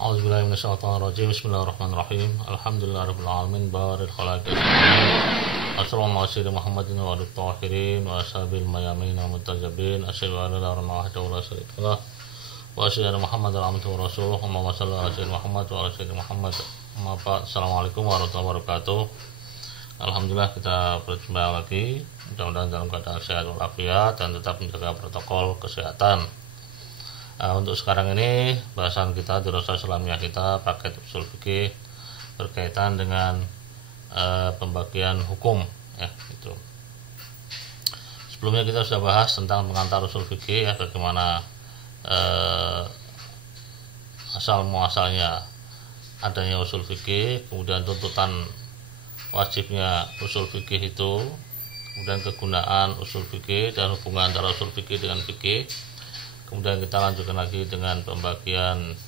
A'udzubillahi minasyaitonirrajim. Bismillahirrahmanirrahim. Alhamdulillahirabbil alamin. Baril khalaqis. Assalamu alaikum Muhammadin wa alihi tahirin wa ashabil mayamin wa mutajabin. Asyhadu an la ilaha illallah wahdahu la syarika lah wa asyhadu anna Muhammadan abduhu wa rasuluh. Allahumma shalli ala sayyidina Muhammad wa ala sayyidina Muhammad. Assalamualaikum warahmatullahi wabarakatuh. Alhamdulillah kita berjumpa lagi. Mudah-mudahan dalam keadaan sehat walafiat dan tetap menjaga protokol kesehatan. Untuk sekarang ini bahasan kita di Rosa Islamiyah kita paket usul fikih berkaitan dengan pembagian hukum ya itu. Sebelumnya kita sudah bahas tentang pengantar usul fikih ya, bagaimana asal muasalnya adanya usul fikih, kemudian tuntutan wajibnya usul fikih itu, kemudian kegunaan usul fikih dan hubungan antara usul fikih dengan fikih. Kemudian kita lanjutkan lagi dengan pembagian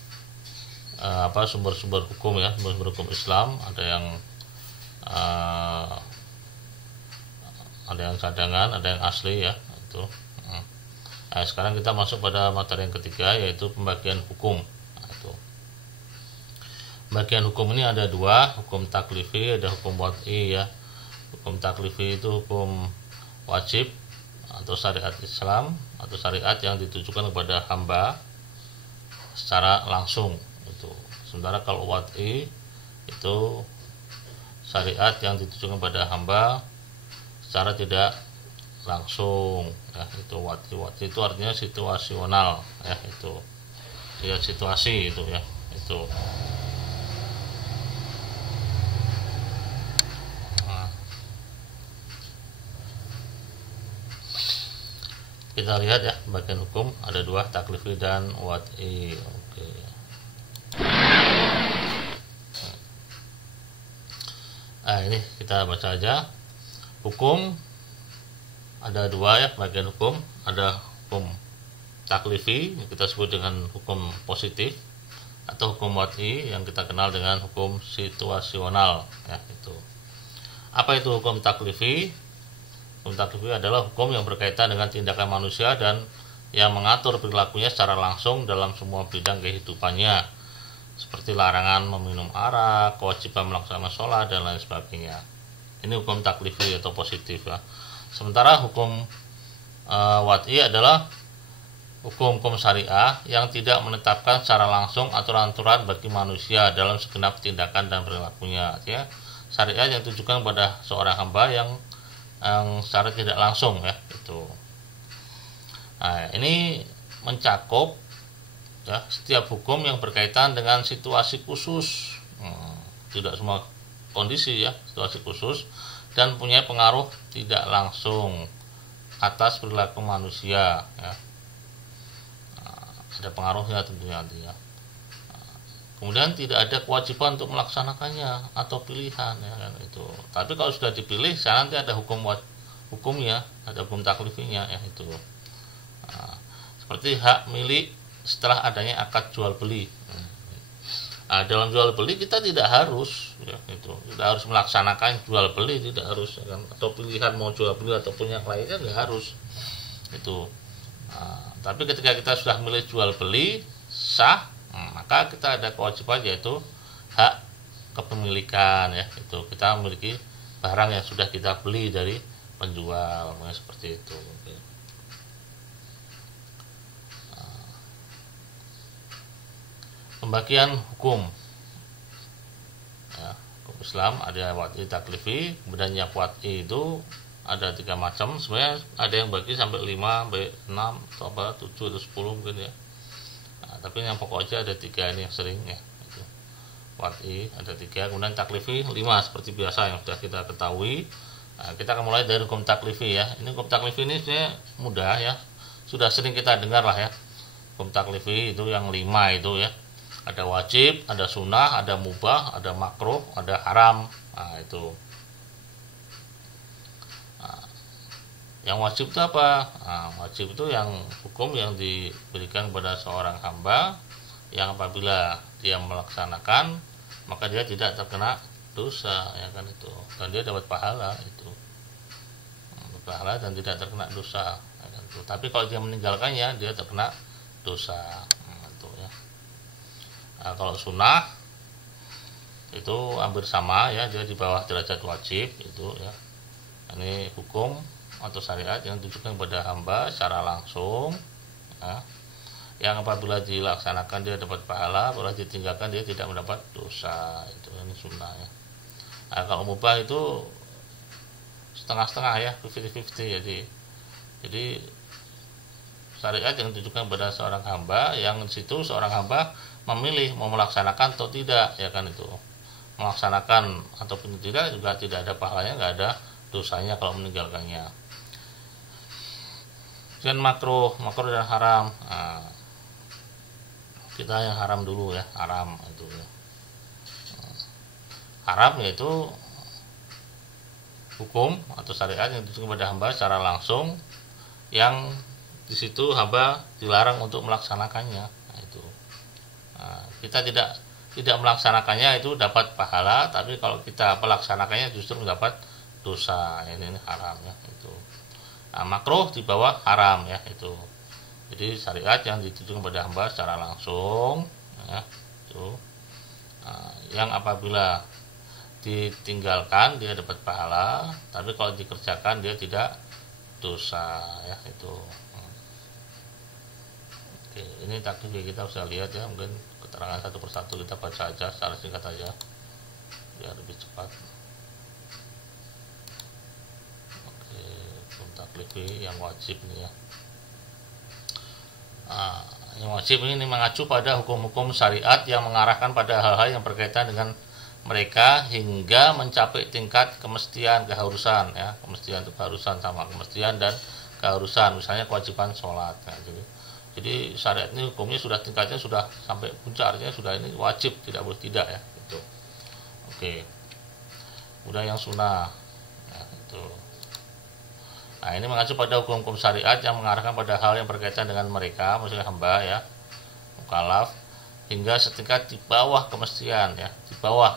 sumber-sumber hukum ya, sumber hukum Islam. Ada yang cadangan, ada yang asli ya itu. Nah, sekarang kita masuk pada materi yang ketiga, yaitu pembagian hukum. Nah, itu. Pembagian hukum ini ada dua, hukum taklifi, ada hukum wad'i ya. Hukum taklifi itu hukum wajib atau syariat Islam atau syariat yang ditujukan kepada hamba secara langsung itu. Sementara kalau wad'i itu syariat yang ditujukan kepada hamba secara tidak langsung ya, itu wad'i itu artinya situasional ya, itu ya situasi itu ya itu. Kita lihat ya, bagian hukum ada dua, taklifi dan wad'i. Oke. Nah, ini kita baca aja. Hukum ada dua ya, bagian hukum. Ada hukum taklifi yang kita sebut dengan hukum positif, atau hukum wad'i yang kita kenal dengan hukum situasional ya itu. Apa itu hukum taklifi? Hukum taklifi adalah hukum yang berkaitan dengan tindakan manusia dan yang mengatur perilakunya secara langsung dalam semua bidang kehidupannya, seperti larangan meminum arak, kewajiban melaksanakan sholat dan lain sebagainya. Ini hukum taklifi atau positif ya. Sementara hukum wad'i adalah hukum-hukum syariah yang tidak menetapkan secara langsung aturan-aturan bagi manusia dalam segenap tindakan dan perilakunya. Ya, syariat yang ditujukan pada seorang hamba yang secara tidak langsung ya itu. Nah, ini mencakup ya setiap hukum yang berkaitan dengan situasi khusus, tidak semua kondisi ya, situasi khusus, dan punya pengaruh tidak langsung atas perilaku manusia ya. Ada pengaruhnya tentunya nanti ya. Kemudian tidak ada kewajiban untuk melaksanakannya atau pilihan ya kan itu. Tapi kalau sudah dipilih, nanti ada hukumnya, ada hukum taklifinya ya itu. Nah, seperti hak milik setelah adanya akad jual beli. Nah, dalam jual beli kita tidak harus ya itu, tidak harus melaksanakan jual beli, tidak harus ya kan, atau pilihan mau jual beli ataupun yang lainnya nggak harus itu. Nah, tapi ketika kita sudah milih jual beli sah, maka kita ada kewajiban yaitu hak kepemilikan ya itu, kita memiliki barang yang sudah kita beli dari penjual seperti itu. Oke. Pembagian hukum ya, hukum Islam ada wad'i, taklifi. Kemudian yang wad'i itu ada 3 macam sebenarnya, ada yang bagi sampai 5, sampai 6 atau 7 atau 10 mungkin ya. Nah, tapi yang pokok aja ada 3 ini yang sering ya itu. Wad'i ada 3, kemudian taklifi 5 seperti biasa yang sudah kita ketahui. Nah, kita akan mulai dari hukum taklifi ya. Ini hukum taklifi ini sebenarnya mudah ya, sudah sering kita dengar lah ya. Hukum taklifi itu yang 5 itu ya, ada wajib, ada sunnah, ada mubah, ada makruh, ada haram. Nah, itu. Nah, yang wajib itu apa? Nah, wajib itu yang hukum yang diberikan kepada seorang hamba yang apabila dia melaksanakan maka dia tidak terkena dosa ya kan itu, dan dia dapat pahala itu, pahala dan tidak terkena dosa ya kan itu. Tapi kalau dia meninggalkannya dia terkena dosa itu ya. Nah, Nah, kalau sunnah itu hampir sama ya, dia di bawah derajat wajib itu ya. Ini hukum atau syariat yang ditujukan kepada hamba secara langsung ya, yang apabila dilaksanakan dia dapat pahala, apabila ditinggalkan dia tidak mendapat dosa. Itu ini sunnah ya. Nah, kalau mubah itu setengah-setengah ya, 50-50. Jadi syariat yang ditujukan pada seorang hamba, yang di situ seorang hamba memilih mau melaksanakan atau tidak ya kan. Itu melaksanakan ataupun tidak juga tidak ada pahalanya, nggak ada dosanya kalau meninggalkannya. Dan makruh dan haram. Nah, kita yang haram dulu ya, haram itu ya. Haram yaitu hukum atau syariat yang ditujukan kepada hamba secara langsung, yang di situ hamba dilarang untuk melaksanakannya. Nah, itu kita tidak melaksanakannya itu dapat pahala, tapi kalau kita melaksanakannya justru mendapat dosa. Ini haram ya itu. Nah, makruh di bawah haram ya itu. Jadi syariat yang ditujukan kepada hamba secara langsung ya itu. Yang apabila ditinggalkan dia dapat pahala, tapi kalau dikerjakan dia tidak dosa ya itu. Oke, ini taklif kita bisa lihat ya, mungkin keterangan satu persatu kita baca aja secara singkat aja biar lebih cepat. Oke, taklif yang wajib nih ya. Yang wajib ini mengacu pada hukum-hukum syariat yang mengarahkan pada hal-hal yang berkaitan dengan mereka hingga mencapai tingkat kemestian, keharusan ya. Kemestian itu keharusan, sama kemestian dan keharusan, misalnya kewajiban sholat ya. Jadi syariat ini hukumnya sudah tingkatnya sudah sampai puncak, artinya sudah ini wajib, tidak boleh tidak ya itu. Oke. Udah yang sunnah ya, itu. Nah, ini mengacu pada hukum-hukum syariat yang mengarahkan pada hal yang berkaitan dengan mereka, maksudnya hamba ya, mukallaf, hingga setingkat di bawah kemestian ya, di bawah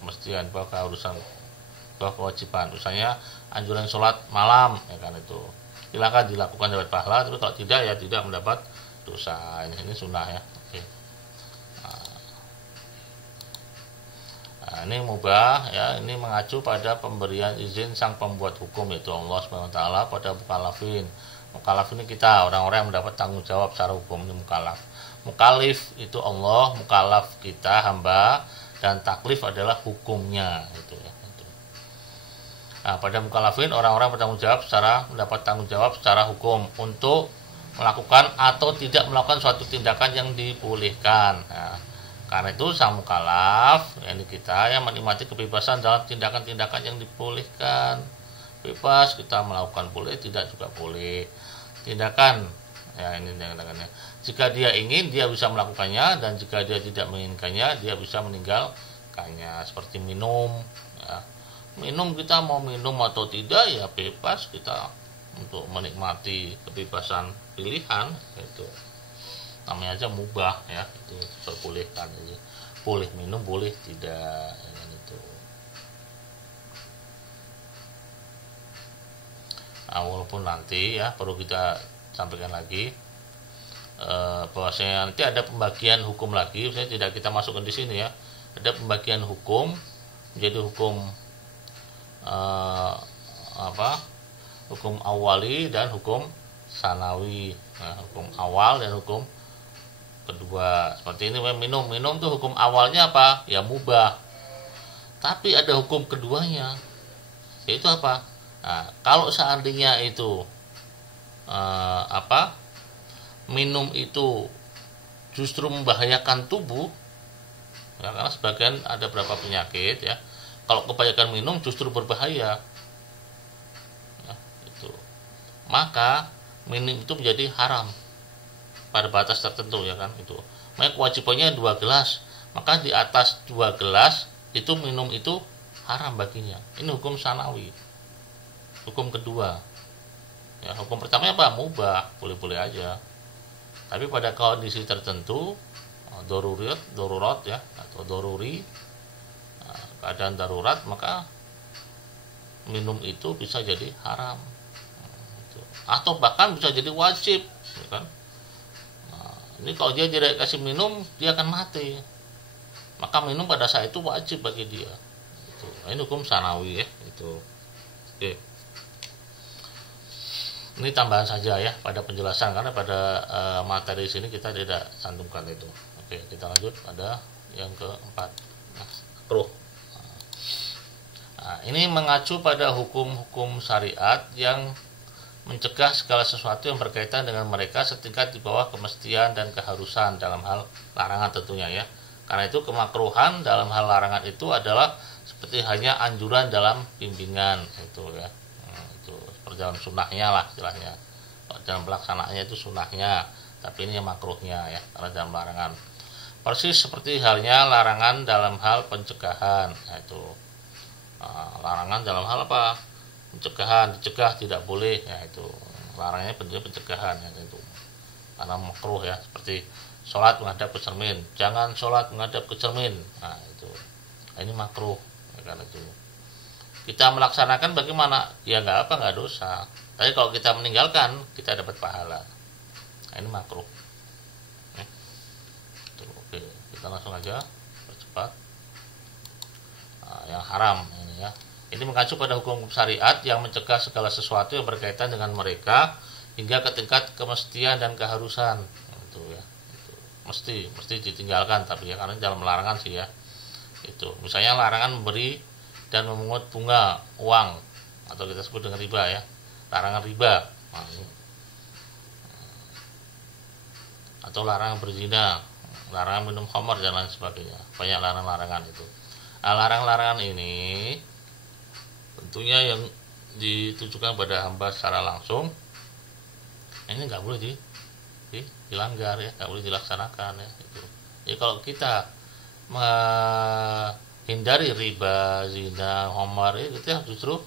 kemestian, di bawah keharusan, di bawah kewajiban. Misalnya anjuran sholat malam ya kan, itu silakan dilakukan dapat pahala, tapi kalau tidak ya tidak mendapat dosa. Ini sunnah ya. Oke. Nah, ini mubah ya, ini mengacu pada pemberian izin sang pembuat hukum yaitu Allah Subhanahu wa taala pada mukallafin. Mukallaf ini kita, orang-orang yang mendapat tanggung jawab secara hukum, ini mukallaf. Mukallif itu Allah, mukallaf kita hamba, dan taklif adalah hukumnya itu ya. Nah, pada mukallafin orang-orang bertanggung jawab mendapat tanggung jawab secara hukum untuk melakukan atau tidak melakukan suatu tindakan yang dibolehkan. Nah, karena itu sang mukallaf, yakni kita yang menikmati kebebasan dalam tindakan-tindakan yang dibolehkan. Bebas kita melakukan, boleh tidak juga boleh. Tindakan ya, ini tindakannya. Jika dia ingin dia bisa melakukannya, dan jika dia tidak menginginkannya dia bisa meninggalkannya. Seperti minum ya. Minum, kita mau minum atau tidak ya bebas kita untuk menikmati kebebasan pilihan, itu namanya aja mubah ya, itu diperbolehkan. Boleh minum, boleh tidak ya, itu. Nah, walaupun nanti ya perlu kita sampaikan lagi bahwasanya nanti ada pembagian hukum lagi, misalnya tidak kita masukkan di sini ya, ada pembagian hukum menjadi hukum hukum awali dan hukum sanawi. Nah, hukum awal dan hukum kedua. Seperti ini minum tuh hukum awalnya apa? Ya mubah. Tapi ada hukum keduanya, yaitu apa? Nah, kalau seandainya itu minum itu justru membahayakan tubuh ya, karena sebagian ada beberapa penyakit ya, kalau kebanyakan minum justru berbahaya ya, itu. Maka minum itu menjadi haram pada batas tertentu ya kan, itu. Maka kewajibannya 2 gelas, maka di atas 2 gelas itu minum itu haram baginya. Ini hukum sanawi, hukum kedua ya. Hukum pertamanya apa? Mubah, boleh-boleh aja. Tapi pada kondisi tertentu, darurat ya, atau doruri, keadaan darurat, maka minum itu bisa jadi haram atau bahkan bisa jadi wajib ya kan. Ini kalau dia tidak kasih minum, dia akan mati. Maka minum pada saat itu wajib bagi dia. Itu. Ini hukum sanawi ya. Itu. Oke. Ini tambahan saja ya pada penjelasan, karena pada materi sini kita tidak cantumkan itu. Oke, kita lanjut pada yang keempat. Makruh. Nah, ini mengacu pada hukum-hukum syariat yang mencegah segala sesuatu yang berkaitan dengan mereka setingkat di bawah kemestian dan keharusan dalam hal larangan tentunya ya. Karena itu kemakruhan dalam hal larangan itu adalah seperti hanya anjuran dalam bimbingan itu ya. Itu seperti dalam sunnahnya lah istilahnya. Dalam pelaksanaannya itu sunnahnya, tapi ini yang makruhnya ya, karena dalam larangan. Persis seperti halnya larangan dalam hal pencegahan, yaitu larangan dalam hal apa? Pencegahan, dicegah tidak boleh ya, itu larangannya pencegahan ya, itu karena makruh ya, seperti sholat menghadap ke cermin, jangan sholat menghadap ke cermin, nah itu ini makruh ya, karena itu kita melaksanakan bagaimana ya, nggak apa, nggak dosa, tapi kalau kita meninggalkan kita dapat pahala, nah, ini makruh ya. Oke, kita langsung aja percepat. Yang haram ini ya. Ini mengacu pada hukum syariat yang mencegah segala sesuatu yang berkaitan dengan mereka hingga ke tingkat kemestian dan keharusan. Itu ya. Itu mesti ditinggalkan, tapi ya karena dalam larangan sih ya. Itu. Misalnya larangan memberi dan memungut bunga uang, atau kita sebut dengan riba ya. Larangan riba. Nah, atau larangan berzina, larangan minum khamar dan lain sebagainya. Banyak larangan-larangan itu. Nah, larangan-larangan ini tentunya yang ditujukan pada hamba secara langsung, ini nggak boleh dilanggar ya, nggak boleh dilaksanakan ya. Itu. Jadi kalau kita menghindari riba, zina, khamar, kita justru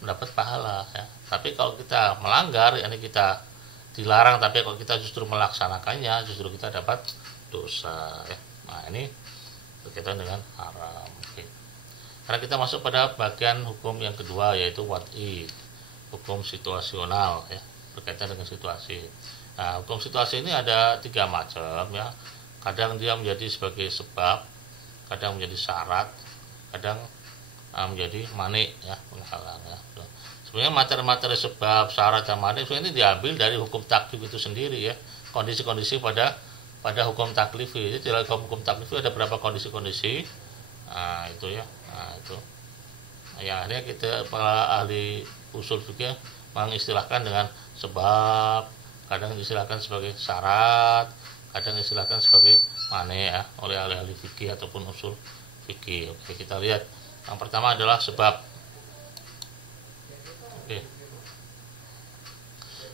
mendapat pahala ya. Tapi kalau kita melanggar, ini kita dilarang, tapi kalau kita justru melaksanakannya, justru kita dapat dosa ya. Nah ini berkaitan dengan haram. Oke. Karena kita masuk pada bagian hukum yang kedua, yaitu wad'i, hukum situasional ya, berkaitan dengan situasi. Nah, hukum situasi ini ada 3 macam ya. Kadang dia menjadi sebagai sebab, kadang menjadi syarat, kadang menjadi mani ya, penghalang ya. Sebenarnya materi-materi sebab, syarat, dan mani ini diambil dari hukum taklif itu sendiri ya. Kondisi-kondisi pada hukum taklifi. Jadi dalam hukum taklifi ada berapa kondisi-kondisi. Nah, itu ya. Nah, itu. Ya, ini kita para ahli usul fikih mengistilahkan dengan sebab, kadang distilahkan sebagai syarat, kadang distilahkan sebagai mane ya oleh ahli fikih ataupun usul fikih. Oke, kita lihat. Yang pertama adalah sebab. Oke.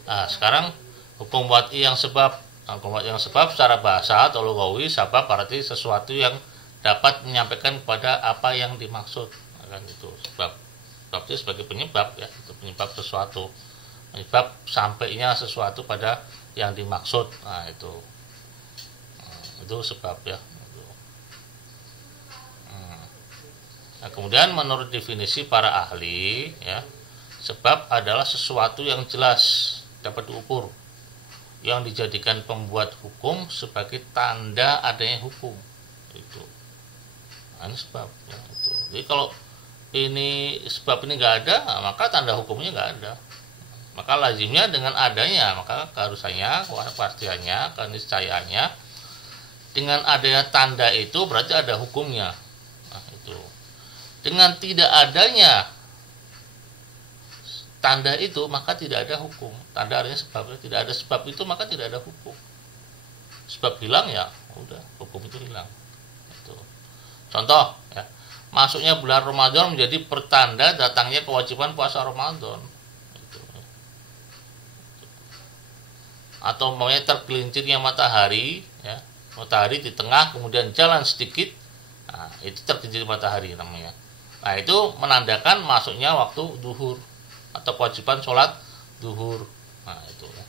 Nah, sekarang hukum wad'i yang sebab. Hukum wad'i yang sebab secara bahasa atau lugawi, sabab berarti sesuatu yang dapat menyampaikan kepada apa yang dimaksud, kan itu sebab. Sebab itu sebagai penyebab ya, itu penyebab sesuatu, penyebab sampainya sesuatu pada yang dimaksud. Nah itu sebab ya. Nah, kemudian menurut definisi para ahli ya, sebab adalah sesuatu yang jelas dapat diukur, yang dijadikan pembuat hukum sebagai tanda adanya hukum. Itu. Nah, ini sebab ya, itu. Jadi kalau ini sebab ini nggak ada, maka tanda hukumnya nggak ada. Maka lazimnya dengan adanya, maka keharusannya, kepastiannya, keniscayaannya, dengan adanya tanda itu berarti ada hukumnya. Nah, itu. Dengan tidak adanya tanda itu, maka tidak ada hukum. Tanda artinya sebab, tidak ada sebab itu maka tidak ada hukum. Sebab hilang ya, udah hukum itu hilang. Contoh ya, masuknya bulan Ramadan menjadi pertanda datangnya kewajiban puasa Ramadan. Atau maunya tergelincirnya matahari ya, matahari di tengah kemudian jalan sedikit, nah, itu tergelincir matahari namanya. Nah, itu menandakan masuknya waktu duhur atau kewajiban sholat duhur. Nah, itu ya.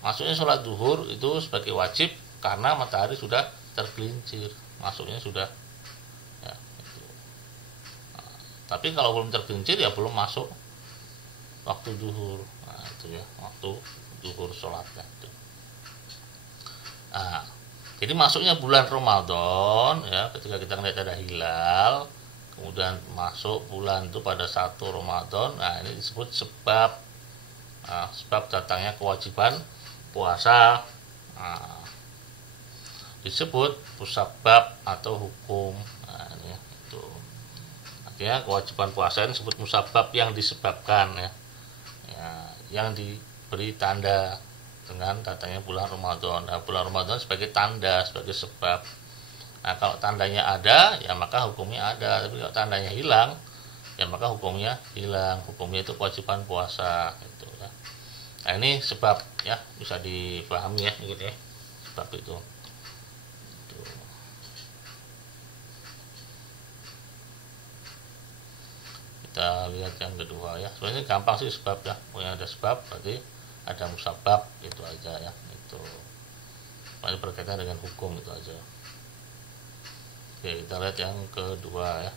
Masuknya sholat duhur itu sebagai wajib karena matahari sudah tergelincir, masuknya sudah ya, itu. Nah, tapi kalau belum tergelincir ya belum masuk waktu duhur. itu ya, waktu zuhur sholatnya itu. Nah, jadi masuknya bulan Ramadan ya, ketika kita melihat ada hilal, kemudian masuk bulan itu pada 1 Ramadan. Nah, ini disebut sebab. Nah, sebab datangnya kewajiban puasa. Nah, disebut musabab atau hukum. Nah, ini itu. Artinya kewajiban puasa ini disebut musabab, yang disebabkan ya. Ya, yang diberi tanda dengan datangnya bulan Ramadan. Nah, bulan Ramadan sebagai tanda, sebagai sebab. Nah, kalau tandanya ada, ya maka hukumnya ada. Tapi kalau tandanya hilang, ya maka hukumnya hilang. Hukumnya itu kewajiban puasa gitu ya. Nah, ini sebab ya, bisa dipahami ya gitu ya. Sebab itu. Kita lihat yang kedua ya. Sebenarnya gampang sih sebab ya. Pokoknya ada sebab berarti ada musabab, itu aja ya. Itu masih berkaitan dengan hukum, itu aja. Oke, kita lihat yang kedua ya.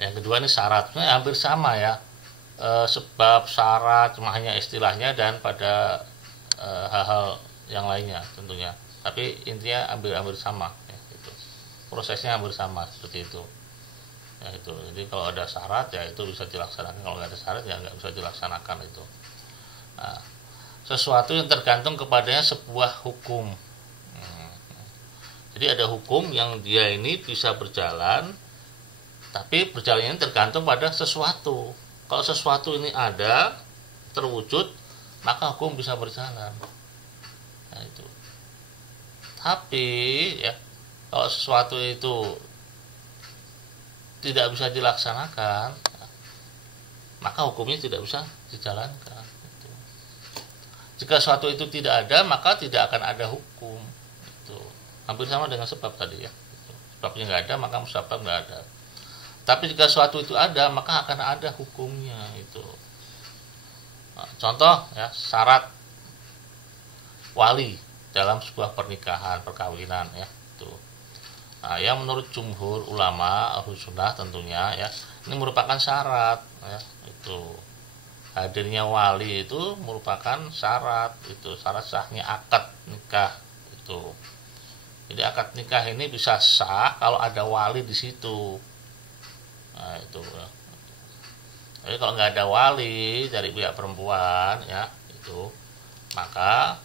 Yang kedua ini syaratnya hampir sama ya. Sebab, syarat, cuma hanya istilahnya dan pada hal-hal yang lainnya tentunya. Tapi intinya hampir sama ya, itu. Prosesnya hampir sama seperti itu. Ya, itu. Jadi kalau ada syarat ya itu bisa dilaksanakan, kalau nggak ada syarat ya nggak bisa dilaksanakan itu. Nah, sesuatu yang tergantung kepadanya sebuah hukum. Jadi ada hukum yang dia ini bisa berjalan, tapi berjalannya tergantung pada sesuatu. Kalau sesuatu ini ada, terwujud, maka hukum bisa berjalan. Nah, itu. Tapi ya, kalau sesuatu itu tidak bisa dilaksanakan, maka hukumnya tidak bisa dijalankan. Jika sesuatu itu tidak ada, maka tidak akan ada hukum. Itu hampir sama dengan sebab tadi ya. Sebabnya nggak ada, maka musabab nggak ada. Tapi jika sesuatu itu ada, maka akan ada hukumnya itu. Nah, contoh ya, syarat wali dalam sebuah pernikahan, perkawinan ya. Itu. Nah, yang menurut jumhur ulama Ahlus Sunnah tentunya ya, ini merupakan syarat ya, itu. Hadirnya wali itu merupakan syarat, itu syarat sahnya akad nikah itu. Jadi akad nikah ini bisa sah kalau ada wali di situ. Nah, itu. Jadi kalau nggak ada wali dari pihak perempuan ya, itu, maka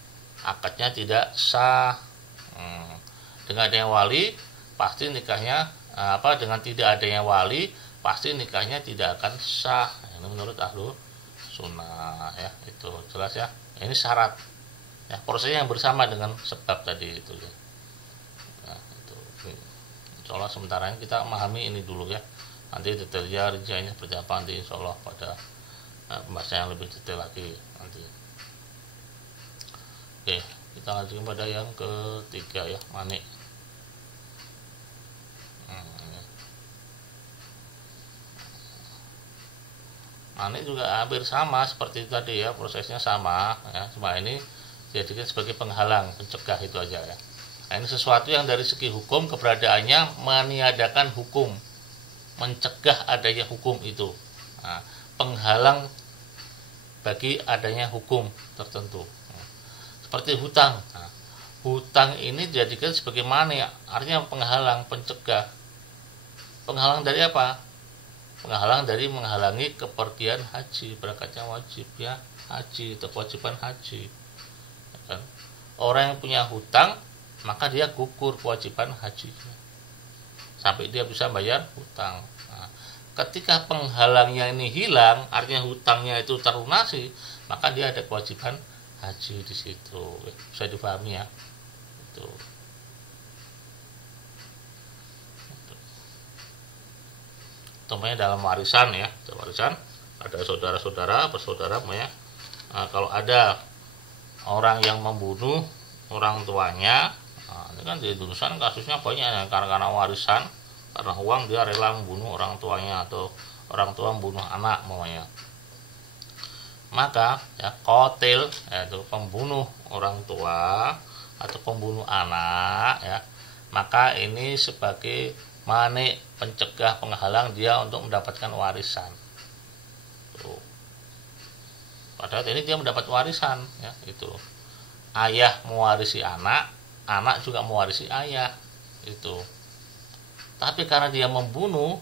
akadnya tidak sah. Dengan adanya wali pasti nikahnya dengan tidak adanya wali pasti nikahnya tidak akan sah. Ini menurut Ahlus Sunnah ya, itu jelas ya. Ini syarat ya, prosesnya yang bersama dengan sebab tadi itu ya. Nah, itu. Insya Allah sementara ini kita memahami ini dulu ya. Nanti detailnya rinciannya seperti apa nanti insya Allah pada pembahasan yang lebih detail lagi nanti. Oke, kita lanjutkan pada yang ketiga ya, mani. Mani juga hampir sama seperti tadi ya, prosesnya sama ya, cuma ini dijadikan sebagai penghalang, pencegah, itu aja ya. Nah, ini sesuatu yang dari segi hukum keberadaannya meniadakan hukum, mencegah adanya hukum itu. Nah, penghalang bagi adanya hukum tertentu. Seperti hutang. Nah, hutang ini dijadikan sebagai mani, artinya penghalang, pencegah. Penghalang dari apa? Penghalang dari menghalangi kepergian haji, berangkatnya wajib ya haji atau kewajiban haji ya kan? Orang yang punya hutang maka dia gugur kewajiban hajinya sampai dia bisa bayar hutang. Nah, ketika penghalangnya ini hilang, artinya hutangnya itu terlunasi, maka dia ada kewajiban haji di situ. Bisa dipahami ya itu. Contohnya dalam warisan ya, warisan ada saudara-saudara bersaudara ya. Nah, kalau ada orang yang membunuh orang tuanya, nah, ini kan di Indonesia kasusnya banyak ya, karena warisan, karena uang dia rela membunuh orang tuanya atau orang tua membunuh anak namanya. Maka ya qatil, yaitu pembunuh orang tua atau pembunuh anak ya, maka ini sebagai mani, pencegah, penghalang dia untuk mendapatkan warisan. Pada saat ini dia mendapat warisan, ya, itu. Ayah mewarisi anak, anak juga mewarisi ayah, itu. Tapi karena dia membunuh,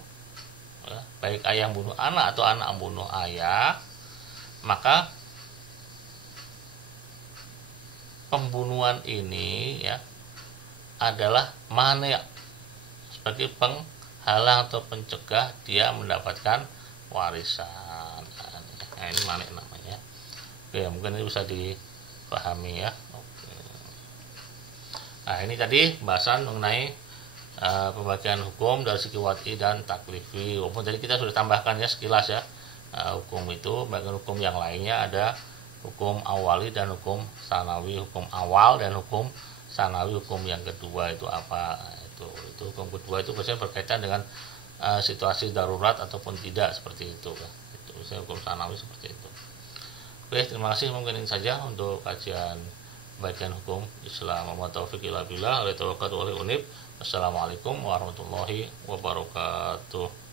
ya, baik ayah membunuh anak atau anak membunuh ayah, maka pembunuhan ini, ya, adalah mane sebagai penghalang atau pencegah dia mendapatkan warisan. Nah, ini mane namanya. Oke, mungkin ini bisa dipahami, ya. Oke. Nah, ini tadi pembahasan mengenai pembagian hukum dari segi wad'i dan taklifi. Walaupun tadi kita sudah tambahkan, ya, sekilas, ya, hukum itu, bagian hukum yang lainnya ada hukum awali dan hukum sanawi. Hukum awal dan hukum sanawi, hukum yang kedua itu apa? Itu hukum kedua itu biasanya berkaitan dengan situasi darurat ataupun tidak, seperti itu, ya. Itu biasanya hukum sanawi seperti itu. Oke, terima kasih. Mungkin ini saja untuk kajian bagian hukum Islam. Wa taufiq illa billah, wa tawakkaltu alaihi unib. Assalamualaikum warahmatullahi wabarakatuh.